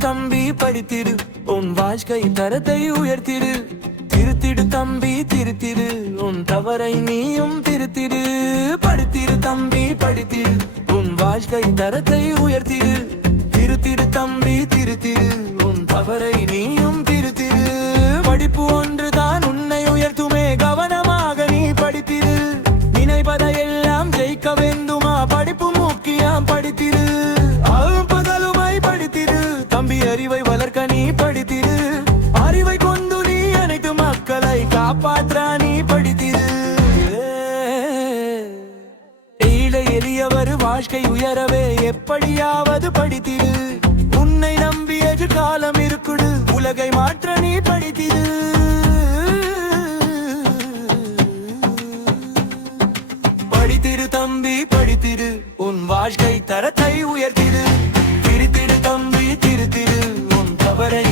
தம்பி படித்திடு உன் வாழ்க்கை தரத்தை உயர்த்திடு திருத்திடு தம்பி திருத்திடு உன் தவறை நீயும் திருத்திடு படித்திடு தம்பி படித்திடு உன் வாழ்க்கை தரத்தை உயர்த்திடு திருத்திடு தம்பி திருத்திடு உன் தவறை நீயும் திருத்திடு படிப்பு ஒன்றுதான் உன்னை உயர்த்துமே கவனமாக நீ படித்திடு நினைப்பதையெல்லாம் ஜெயிக்க வேண்டுமா படிப்பு முக்கியம் படித்திடு பகலுமாய் படித்திடு தம்பி அறிவை வளர்க்க நீ படித்திடு அறிவை கொண்டு நீ அனைத்து மக்களை காப்பாற்ற நீ படித்திடு ஏழை எளியவர் வாழ்க்கை உயரவே எப்படியாவது படித்திடு உன்னை நம்பி எதிர்காலம் இருக்குடு உலகை மாற்ற நீ படித்திடு படித்திடு தம்பி படித்திடு உன் வாழ்க்கை தரத்தை உயர்த்திடு திருத்திடு தம்பி திருத்திடு உன் தவறை